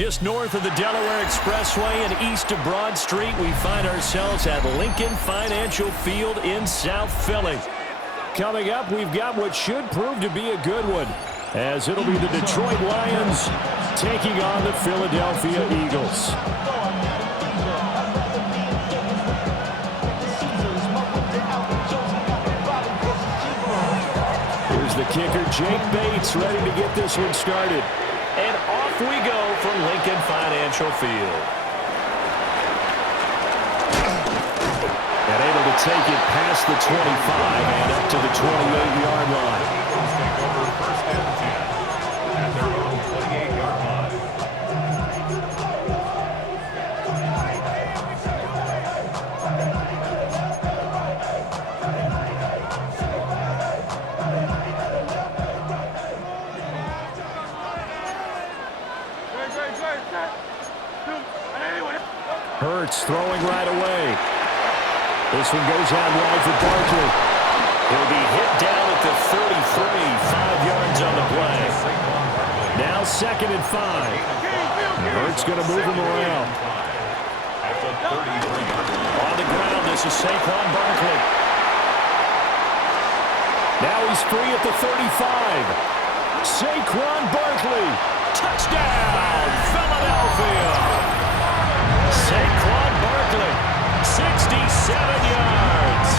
Just north of the Delaware Expressway and east of Broad Street, we find ourselves at Lincoln Financial Field in South Philly. Coming up, we've got what should prove to be a good one, as it'll be the Detroit Lions taking on the Philadelphia Eagles. Here's the kicker, Jake Bates, ready to get this one started. And off we go from Lincoln Financial Field. And able to take it past the 25 and up to the 28-yard line. Take over first and 10 at their own 28-yard line. Hurts throwing right away. This one goes out wide for Barkley. He'll be hit down at the 33, 5 yards on the play. Now 2nd and 5. Hurts going to move him around. On the ground, this is Saquon Barkley. Now he's free at the 35. Saquon Barkley. Touchdown, Philadelphia. Saquon Barkley, 67 yards.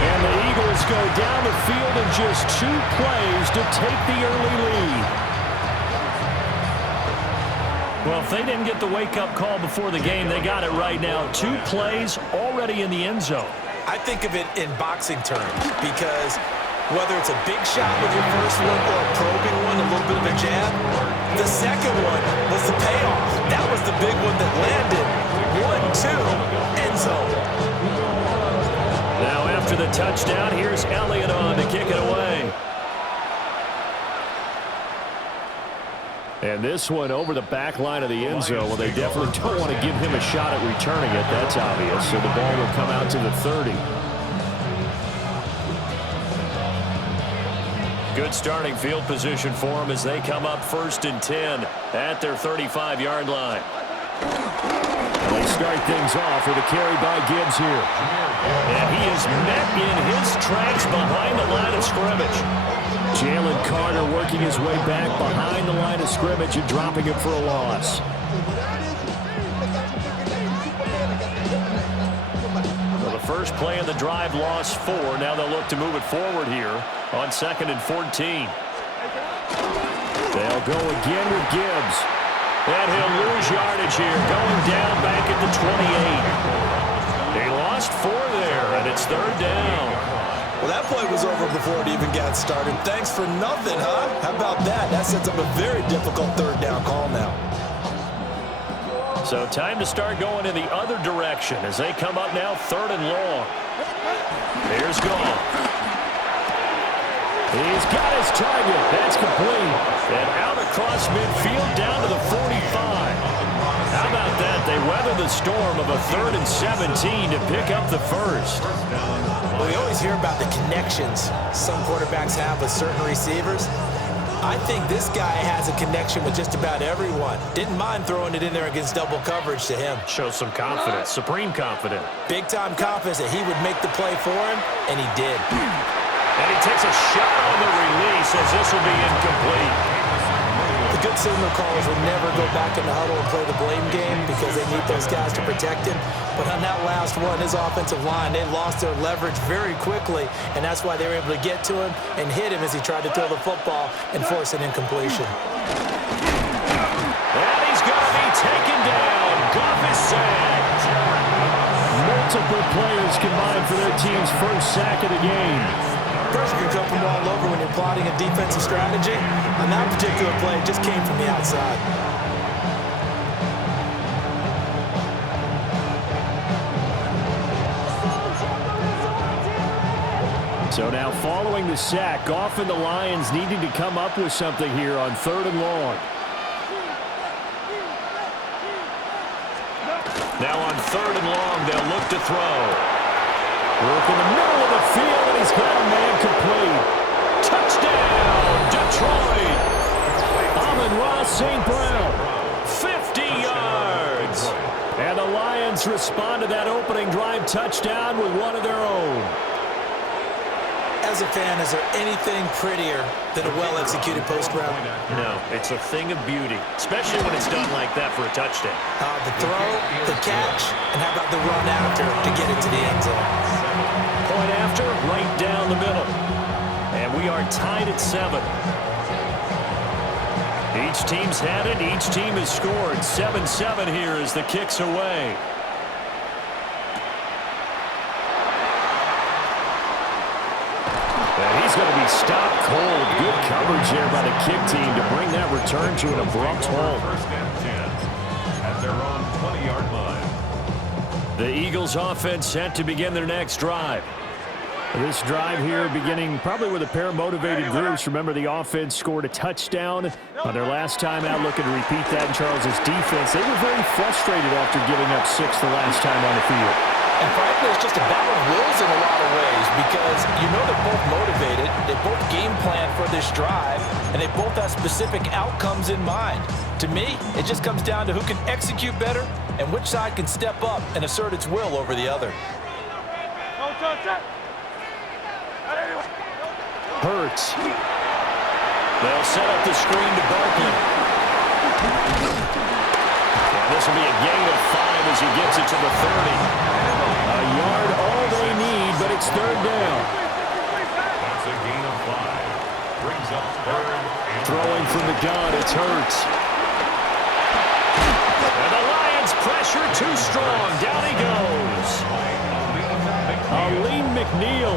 And the Eagles go down the field in just 2 plays to take the early lead. Well, if they didn't get the wake-up call before the game, they got it right now. 2 plays already in the end zone. I think of it in boxing terms because whether it's a big shot with your first one or a probing one, a little bit of a jab, the second one was the payoff. That was the big one that landed. 1-2, end zone. Now after the touchdown, here's Elliott on to kick it away. And this one over the back line of the end zone. Well, they definitely don't want to give him a shot at returning it. That's obvious. So the ball will come out to the 30. Good starting field position for them as they come up 1st and 10 at their 35-yard line. And they start things off with a carry by Gibbs here. And he is met in his tracks behind the line of scrimmage. Jalen Carter working his way back behind the line of scrimmage and dropping it for a loss. Well, the first play of the drive lost 4. Now they'll look to move it forward here on 2nd and 14. They'll go again with Gibbs. And he'll lose yardage here, going down back at the 28. He lost 4 there, and it's 3rd down. Well, that play was over before it even got started. Thanks for nothing, huh? How about that? That sets up a very difficult 3rd down call now. So time to start going in the other direction as they come up now 3rd and long. Here's Goff. He's got his target. That's complete. And out across midfield down to the 45. How about that? They weather the storm of a 3rd and 17 to pick up the first. Well, we always hear about the connections some quarterbacks have with certain receivers. I think this guy has a connection with just about everyone. Didn't mind throwing it in there against double coverage to him. Shows some confidence, supreme confidence. Big-time confidence that he would make the play for him, and he did. And he takes a shot on the release as this will be incomplete. The good signal callers would never go back in the huddle and play the blame game because they need those guys to protect him. But on that last one, his offensive line, they lost their leverage very quickly, and that's why they were able to get to him and hit him as he tried to throw the football and force an incompletion. And he's going to be taken down. Goff is sacked. Multiple players combined for their team's first sack of the game. Pressure can come from all over when you're plotting a defensive strategy. On that particular play, it just came from the outside. So now following the sack, Goff and the Lions needing to come up with something here on 3rd and long. Now on 3rd and long, they'll look to throw. Work in the middle of the field, and he's got a man complete. Touchdown, Detroit! Amon-Ra St. Brown, 50 Giants respond to that opening drive touchdown with one of their own. As a fan, is there anything prettier than a well-executed post route? No, it's a thing of beauty, especially when it's done like that for a touchdown. The throw, the catch, and how about the run after to get it to the end zone? Point after, right down the middle. And we are tied at 7. Each team's had it. Each team has scored. 7-7 here as the kick's away. And he's going to be stopped cold. Good coverage there by the kick team to bring that return to an abrupt halt. First and 10 at their own 20-yard line. The Eagles offense set to begin their next drive. This drive here beginning probably with a pair of motivated groups. Remember, the offense scored a touchdown on their last time out, looking to repeat that in Charles's defense. They were very frustrated after giving up 6 the last time on the field. And frankly, it's just a battle of wills in a lot of ways because you know they're both motivated, they both game plan for this drive, and they both have specific outcomes in mind. To me, it just comes down to who can execute better and which side can step up and assert its will over the other. Hurts. They'll set up the screen to Barkley. And this will be a gain of 5 as he gets it to the 30. A yard all they need, but it's third down. That's a gain of 5. Brings up third and Throwing from the gun, it's Hurts. And the Lions pressure too strong. Down he goes. Aleem McNeil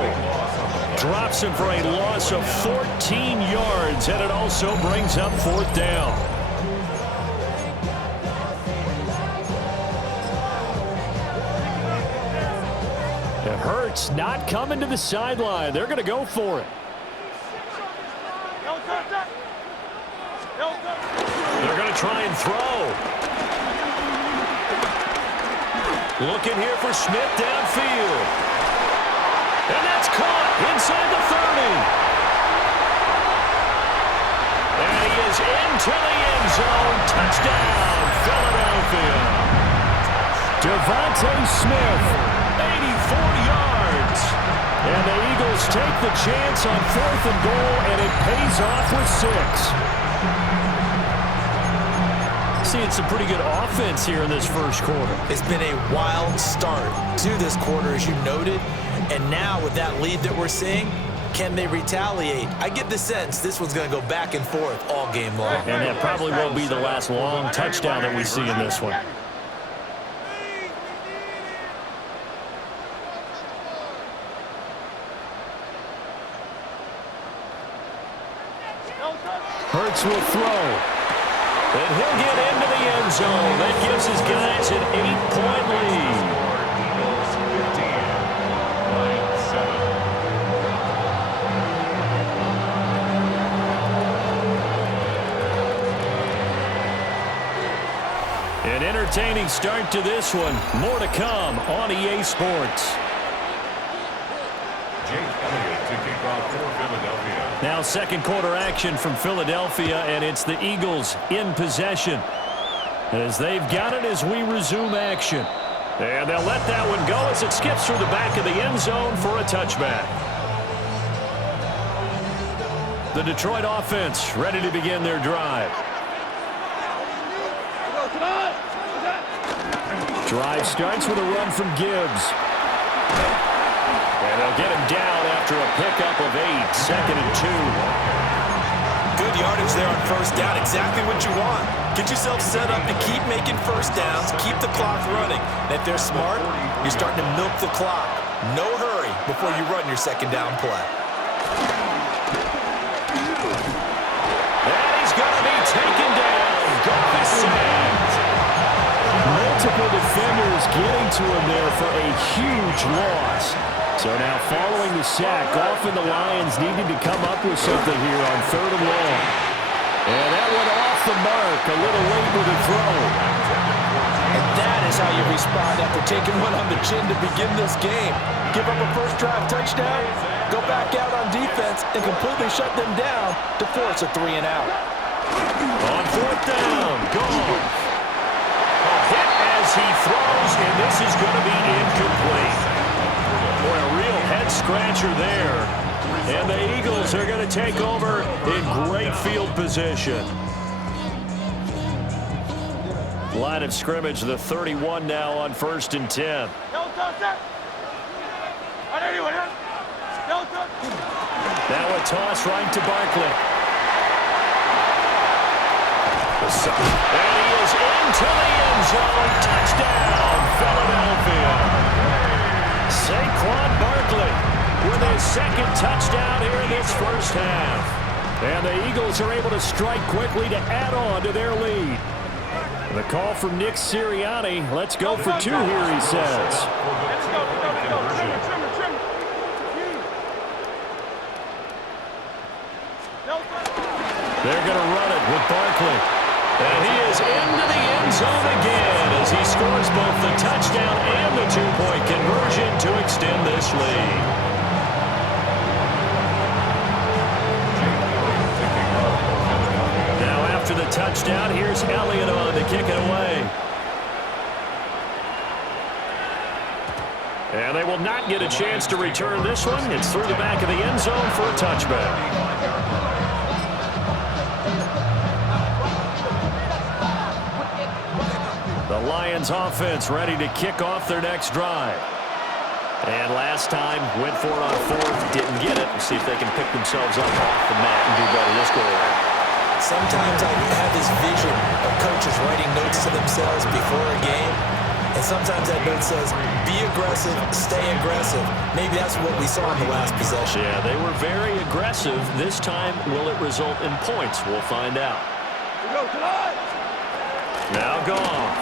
drops him for a loss of 14 yards, and it also brings up fourth down. It hurts not coming to the sideline. They're going to go for it. They're going to try and throw. Looking here for Smith downfield. And that's caught inside the 30. And he is into the end zone. Touchdown, Philadelphia. Devontae Smith, 84 yards. And the Eagles take the chance on 4th and goal, and it pays off with 6. Seeing some pretty good offense here in this first quarter. It's been a wild start to this quarter, as you noted. And now with that lead that we're seeing, can they retaliate? I get the sense this one's going to go back and forth all game long. And that probably won't be the last long touchdown that we see in this one. Hurts will throw. And he'll get into the end zone. That gives his guys an 8-point lead. An entertaining start to this one. More to come on EA Sports. Now second quarter action from Philadelphia, and it's the Eagles in possession. As they've got it as we resume action. And they'll let that one go as it skips through the back of the end zone for a touchback. The Detroit offense ready to begin their drive. Drive starts with a run from Gibbs. And they'll get him down after a pickup of 8, 2nd and 2. Good yardage there on first down, exactly what you want. Get yourself set up to keep making first downs, keep the clock running. And if they're smart, you're starting to milk the clock. No hurry before you run your second down play. And he's going to be taken down. Goff is sacked. Multiple defenders getting to him there for a huge loss. So now following the sack, Goff and the Lions needing to come up with something here on 3rd and long. And that went off the mark, a little late with a throw. And that is how you respond after taking one on the chin to begin this game. Give up a first drive touchdown, go back out on defense, and completely shut them down to force a 3-and-out. On 4th down, Goff. A hit as as he throws, and this is going to be incomplete. Boy, a real head-scratcher there. And the Eagles are going to take over in great field position. Line of scrimmage, the 31 now on 1st and 10. Now a toss right to Barkley. And he is into the end zone. Touchdown, Philadelphia. Saquon Barkley with his second touchdown here in this first half. And the Eagles are able to strike quickly to add on to their lead. The call from Nick Sirianni. Let's go for two here, he says. They're going to run it with Barkley. And he is into the end zone again as he scores both the touchdown and the two-point conversion to extend this lead. After the touchdown, here's Elliott on to kick it away. And they will not get a chance to return this one. It's through the back of the end zone for a touchback. The Lions offense ready to kick off their next drive. And last time, went for it on fourth, didn't get it. We'll see if they can pick themselves up off the mat and do better this go-around. Sometimes I have this vision of coaches writing notes to themselves before a game, and sometimes that note says, be aggressive, stay aggressive. Maybe that's what we saw in the last possession. Yeah, they were very aggressive. This time, will it result in points? We'll find out. Now Goff.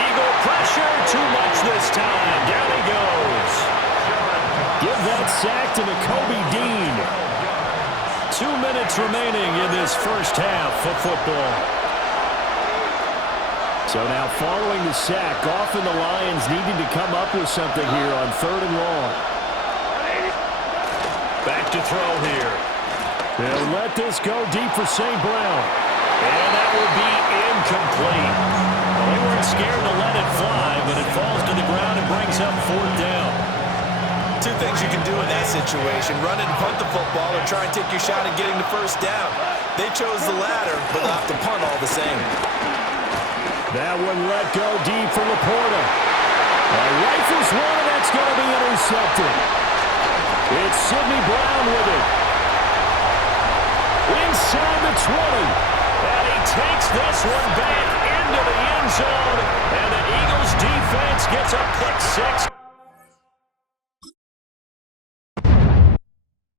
Eagle pressure, too much this time. Down he goes. Give that sack to Nakobe Dean. 2 minutes remaining in this first half of football. So now following the sack, Goff and the Lions needing to come up with something here on 3rd and long. Back to throw here. They'll let this go deep for St. Brown. And that will be incomplete. Well, they weren't scared to let it fly, but it falls to the ground and brings up 4th down. Two things you can do in that situation, run and punt the football or try and take your shot at getting the first down. They chose the latter, but they'll have to punt all the same. That one let go deep for Laporta. Rifles one, and that's going to be intercepted. It's Sidney Brown with it. Inside the 20. And he takes this one back into the end zone. And the Eagles defense gets a pick six.